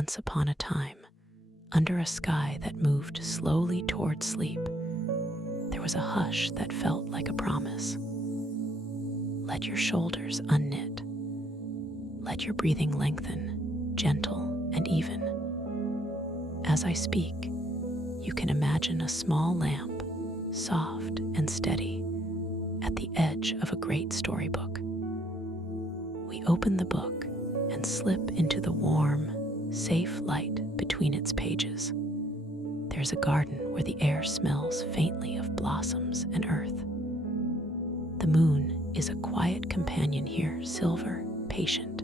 Once upon a time, under a sky that moved slowly toward sleep, there was a hush that felt like a promise. Let your shoulders unknit. Let your breathing lengthen, gentle and even. As I speak, you can imagine a small lamp, soft and steady, at the edge of a great storybook. We open the book and slip into the warm, safe light between its pages. There's a garden where the air smells faintly of blossoms and earth. The moon is a quiet companion here, silver, patient,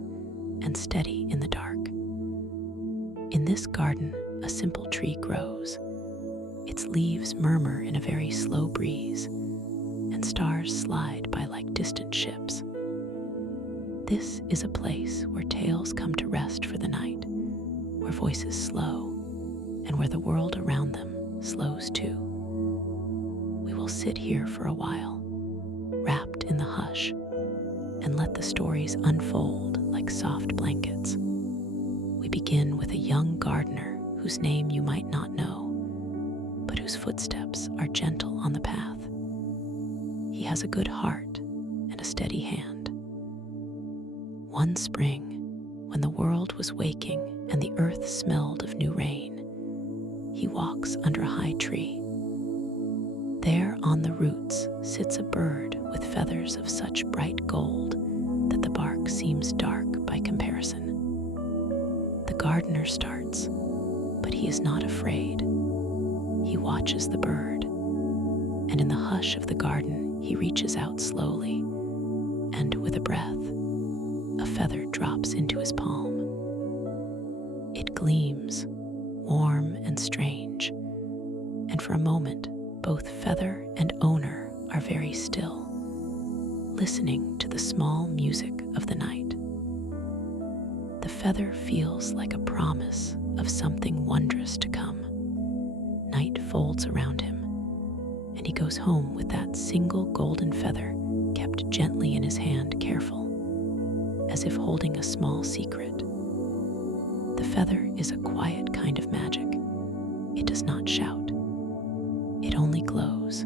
and steady in the dark. In this garden, a simple tree grows. Its leaves murmur in a very slow breeze, and stars slide by like distant ships. This is a place where tales come to rest for the night, where voices slow, and where the world around them slows too. We will sit here for a while, wrapped in the hush, and let the stories unfold like soft blankets. We begin with a young gardener whose name you might not know, but whose footsteps are gentle on the path. He has a good heart and a steady hand. One spring, when the world was waking and the earth smelled of new rain, he walks under a high tree. There on the roots sits a bird with feathers of such bright gold that the bark seems dark by comparison. The gardener starts, but he is not afraid. He watches the bird, and in the hush of the garden he reaches out slowly, and with a breath, a feather drops into his palm. It gleams, warm and strange, and for a moment both feather and owner are very still, listening to the small music of the night. The feather feels like a promise of something wondrous to come. Night folds around him, and he goes home with that single golden feather kept gently in his hand, careful, as if holding a small secret. The feather is a quiet kind of magic. It does not shout. It only glows.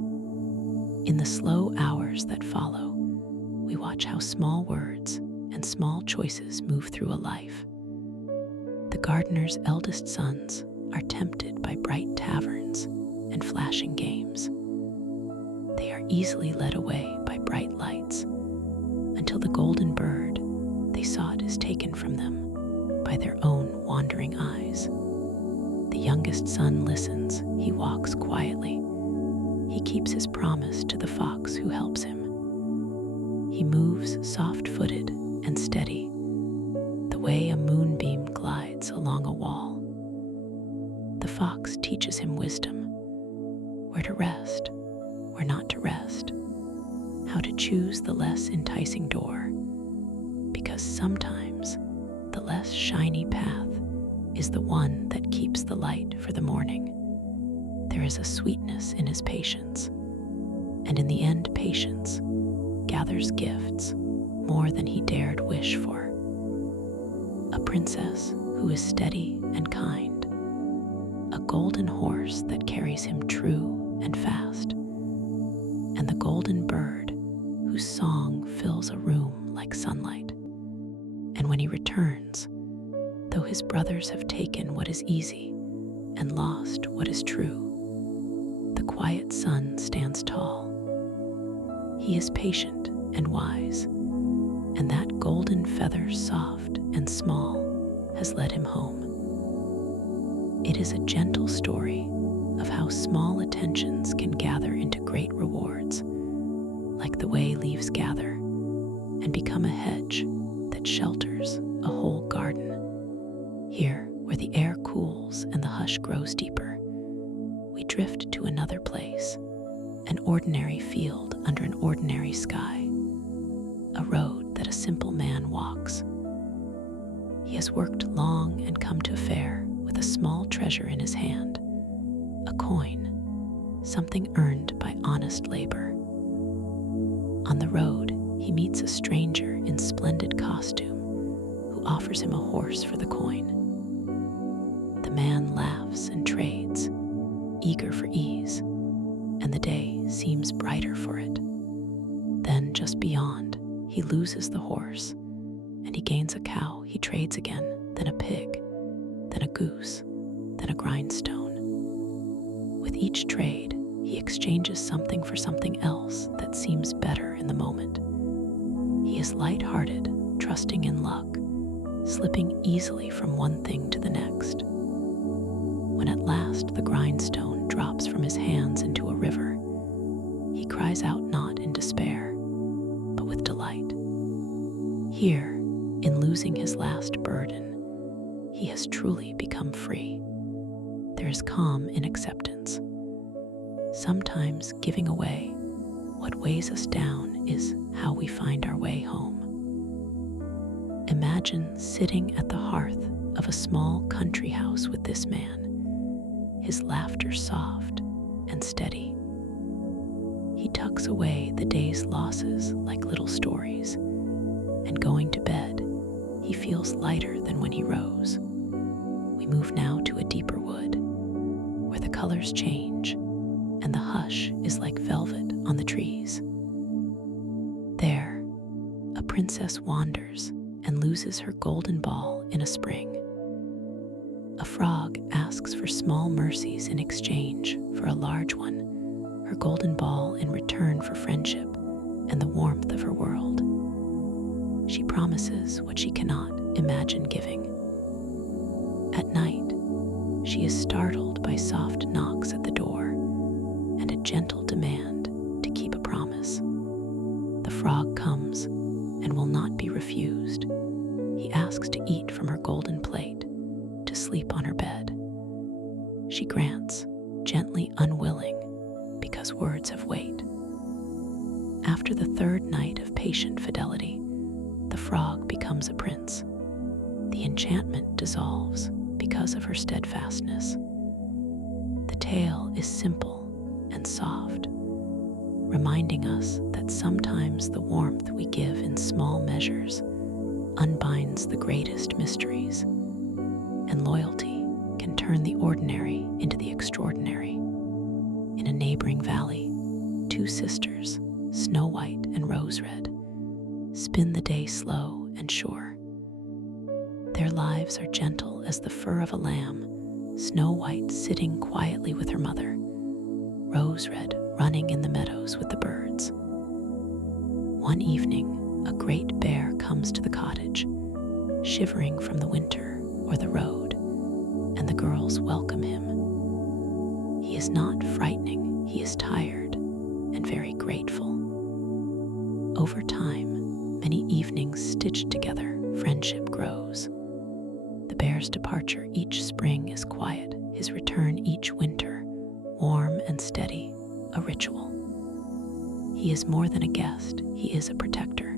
In the slow hours that follow, we watch how small words and small choices move through a life. The gardener's eldest sons are tempted by bright taverns and flashing games. They are easily led away by bright lights, until the golden bird they sought is taken from them by their own wandering eyes. The youngest son listens. He walks quietly. He keeps his promise to the fox who helps him. He moves soft-footed and steady, the way a moonbeam glides along a wall. The fox teaches him wisdom, where to rest, where not to rest, how to choose the less enticing door, because sometimes the less shiny path is the one that keeps the light for the morning. There is a sweetness in his patience, and in the end patience gathers gifts more than he dared wish for. A princess who is steady and kind, a golden horse that carries him true and fast, and the golden bird whose song fills a room like sunlight. And when he returns, though his brothers have taken what is easy and lost what is true, the quiet son stands tall. He is patient and wise, and that golden feather, soft and small, has led him home. It is a gentle story of how small attentions can gather into great rewards, like the way leaves gather and become a hedge that shelters a whole garden. Here, where the air cools and the hush grows deeper, we drift to another place, an ordinary field under an ordinary sky, a road that a simple man walks. He has worked long and come to fare with a small treasure in his hand, a coin, something earned by honest labor. On the road, he meets a stranger in splendid costume who offers him a horse for the coin. eager for ease, and the day seems brighter for it. Then, just beyond, he loses the horse, and he gains a cow he trades again, then a pig, then a goose, then a grindstone. With each trade, he exchanges something for something else that seems better in the moment. He is light-hearted, trusting in luck, slipping easily from one thing to the next. When at last the grindstone drops from his hands into a river, he cries out not in despair, but with delight. Here, in losing his last burden, he has truly become free. There is calm in acceptance. Sometimes giving away what weighs us down is how we find our way home. Imagine sitting at the hearth of a small country house with this man, his laughter soft and steady. He tucks away the day's losses like little stories, and going to bed, he feels lighter than when he rose. We move now to a deeper wood, where the colors change, and the hush is like velvet on the trees. There, a princess wanders and loses her golden ball in a spring. A frog asks for small mercies in exchange for a large one, her golden ball in return for friendship and the warmth of her world. She promises what she cannot imagine giving. At night, she is startled by soft knocks at the door and a gentle demand to keep a promise. The frog comes and will not be refused. He asks to eat from her golden plate, to sleep on her bed. She grants, gently unwilling, because words have weight. After the third night of patient fidelity, the frog becomes a prince. The enchantment dissolves because of her steadfastness. The tale is simple and soft, reminding us that sometimes the warmth we give in small measures unbinds the greatest mysteries, and loyalty can turn the ordinary into the extraordinary. In a neighboring valley, two sisters, Snow White and Rose Red, spin the day slow and sure. Their lives are gentle as the fur of a lamb, Snow White sitting quietly with her mother, Rose Red running in the meadows with the birds. One evening, a great bear comes to the cottage, shivering from the winter or the road, and the girls welcome him. He is not frightening, he is tired and very grateful. Over time, many evenings stitched together, friendship grows. The bear's departure each spring is quiet, his return each winter, warm and steady, a ritual. He is more than a guest, he is a protector,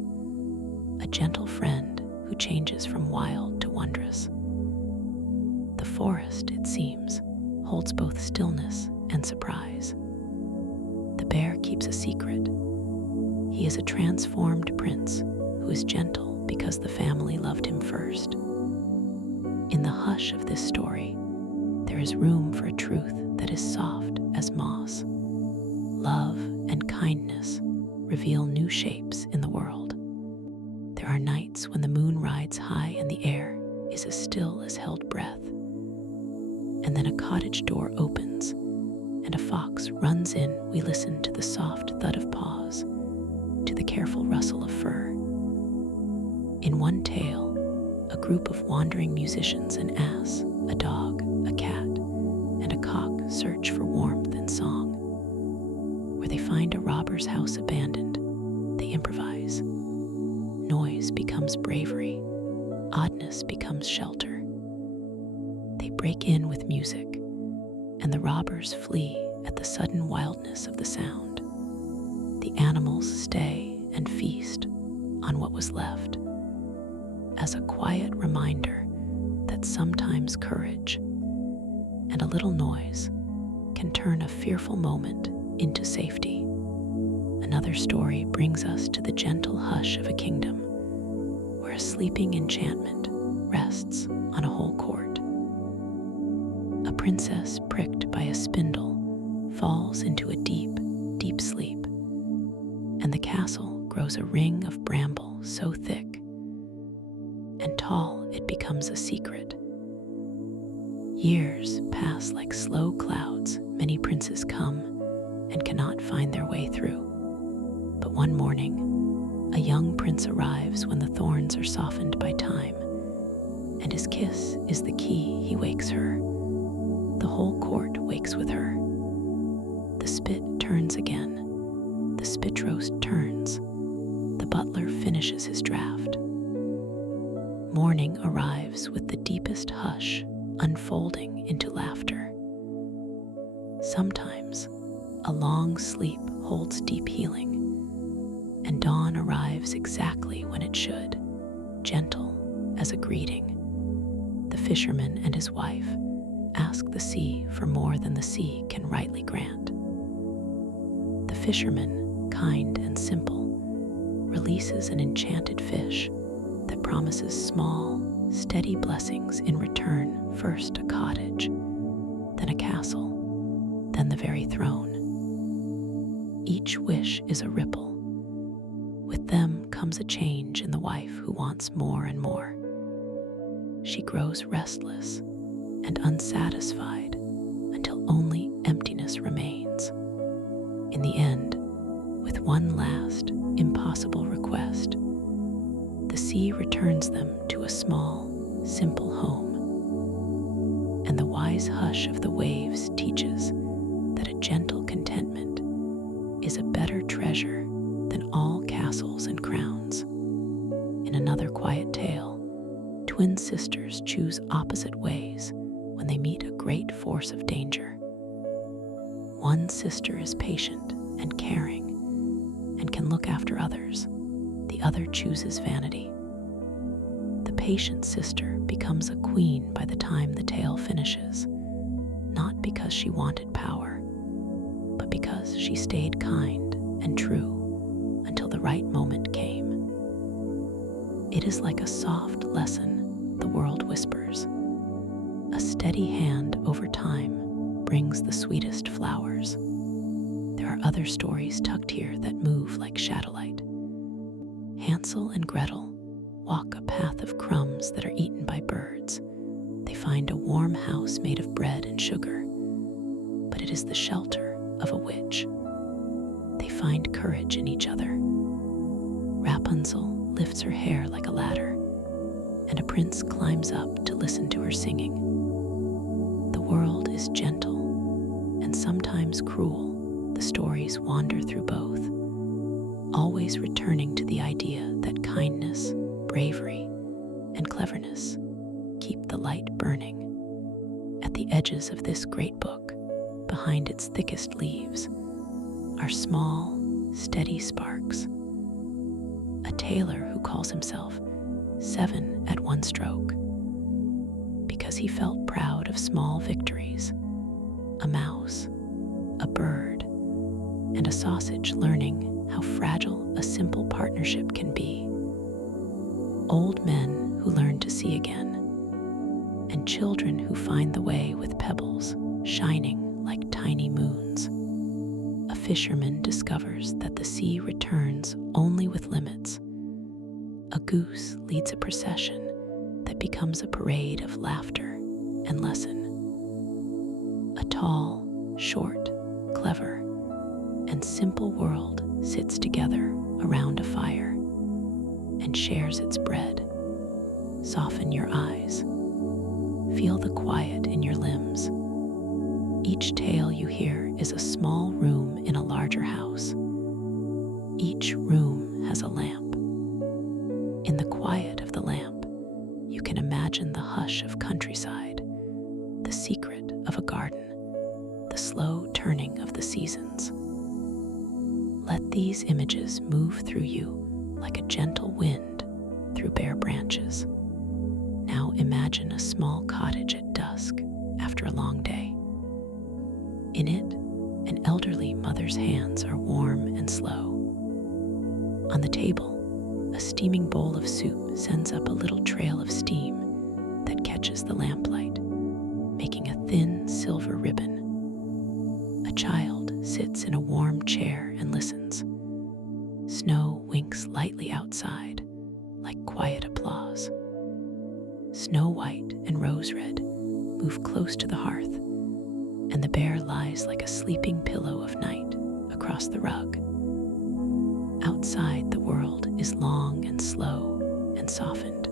a gentle friend who changes from wild to wondrous. The forest, it seems, holds both stillness and surprise. The bear keeps a secret. He is a transformed prince who is gentle because the family loved him first. In the hush of this story, there is room for a truth that is soft as moss. Love and kindness reveal new shapes in the world. There are nights when the moon rides high and the air is as still as held breath. And then a cottage door opens, and a fox runs in. We listen to the soft thud of paws, to the careful rustle of fur. In one tale, a group of wandering musicians, an ass, a dog, a cat, and a cock search for warmth and song. Where they find a robber's house abandoned, they improvise. Noise becomes bravery, oddness becomes shelter. They break in with music, and the robbers flee at the sudden wildness of the sound. The animals stay and feast on what was left, as a quiet reminder that sometimes courage and a little noise can turn a fearful moment into safety. Another story brings us to the gentle hush of a kingdom, where a sleeping enchantment rests on a whole court. A princess pricked by a spindle falls into a deep, deep sleep, and the castle grows a ring of bramble so thick and tall it becomes a secret. Years pass like slow clouds. Many princes come and cannot find their way through. But one morning, a young prince arrives when the thorns are softened by time, and his kiss is the key. He wakes her. The whole court wakes with her. The spit turns again. The spit roast turns. The butler finishes his draft. Morning arrives with the deepest hush, unfolding into laughter. Sometimes a long sleep holds deep healing, and dawn arrives exactly when it should, gentle as a greeting. The fisherman and his wife ask the sea for more than the sea can rightly grant. The fisherman, kind and simple, releases an enchanted fish that promises small, steady blessings in return. First a cottage, then a castle, then the very throne. Each wish is a ripple. With them comes a change in the wife who wants more and more. She grows restless and unsatisfied until only emptiness remains. In the end, with one last, impossible request, the sea returns them to a small, simple home. And the wise hush of the waves teaches that a gentle contentment is a better treasure than all castles and crowns. In another quiet tale, twin sisters choose opposite ways when they meet a great force of danger. One sister is patient and caring and can look after others. The other chooses vanity. The patient sister becomes a queen by the time the tale finishes, not because she wanted power, but because she stayed kind and true until the right moment came. It is like a soft lesson the world whispers. A steady hand over time brings the sweetest flowers. There are other stories tucked here that move like shadowlight. Hansel and Gretel walk a path of crumbs that are eaten by birds. They find a warm house made of bread and sugar, but it is the shelter of a witch. They find courage in each other. Rapunzel lifts her hair like a ladder, and a prince climbs up to listen to her singing. The world is gentle and sometimes cruel. The stories wander through both, always returning to the idea that kindness, bravery, and cleverness keep the light burning. At the edges of this great book, behind its thickest leaves, are small, steady sparks. A tailor who calls himself 7 at one stroke because he felt proud of small victories. A mouse, a bird, and a sausage learning how fragile a simple partnership can be. Old men who learn to see again, and children who find the way with pebbles shining like tiny moons. A fisherman discovers that the sea returns only with limits. A goose leads a procession that becomes a parade of laughter and lesson. A tall, short, clever, and simple world sits together around a fire and shares its bread. Soften your eyes. Feel the quiet in your limbs. Each tale you hear is a small room in a larger house. Each room has a lamp. In the quiet of the lamp, you can imagine the hush of countryside, the secret of a garden, the slow turning of the seasons. Let these images move through you like a gentle wind through bare branches. Now imagine a small cottage at dusk after a long day. In it, an elderly mother's hands are warm and slow. On the table, a steaming bowl of soup sends up a little trail of steam that catches the lamplight, making a thin silver ribbon. A child sits in a warm chair and listens. Snow winks lightly outside, like quiet applause. Snow White and Rose Red move close to the hearth, and the bear lies like a sleeping pillow of night across the rug. Outside, the world is long and slow and softened.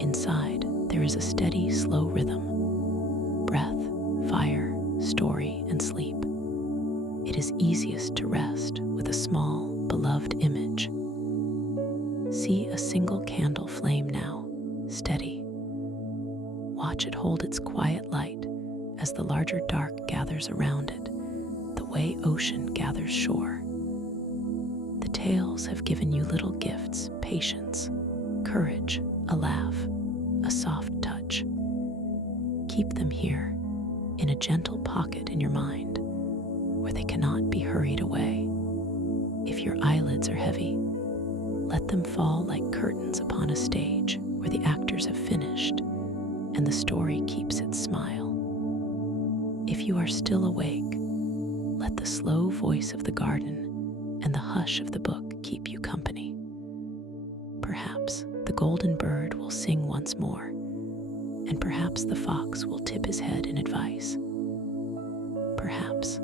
Inside, there is a steady, slow rhythm: breath, fire, story, and sleep. It is easiest to rest with a small, beloved image. See a single candle flame now, steady. Watch it hold its quiet light as the larger dark gathers around it, the way ocean gathers shore. The tales have given you little gifts: patience, courage, a laugh, a soft touch. Keep them here, in a gentle pocket in your mind, where they cannot be hurried away. If your eyelids are heavy, let them fall like curtains upon a stage where the actors have finished and the story keeps its smile. If you are still awake, let the slow voice of the garden and the hush of the book keep you company. Perhaps the golden bird will sing once more, and perhaps the fox will tip his head in advice. Perhaps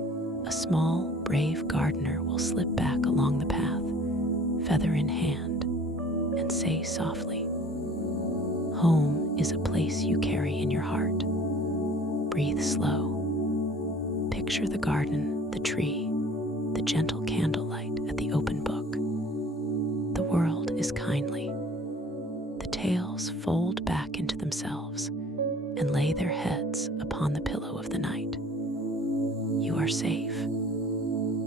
a small, brave gardener will slip back along the path, feather in hand, and say softly, "Home is a place you carry in your heart." Breathe slow. Picture the garden, the tree, the gentle candlelight at the open book. The world is kindly. The tales fold back into themselves and lay their heads upon the pillow of the night. You are safe.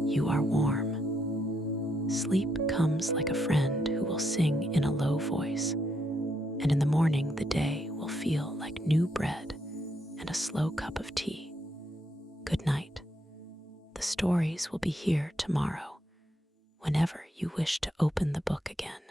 You are warm. Sleep comes like a friend who will sing in a low voice, and in the morning the day will feel like new bread and a slow cup of tea. Good night. The stories will be here tomorrow, whenever you wish to open the book again.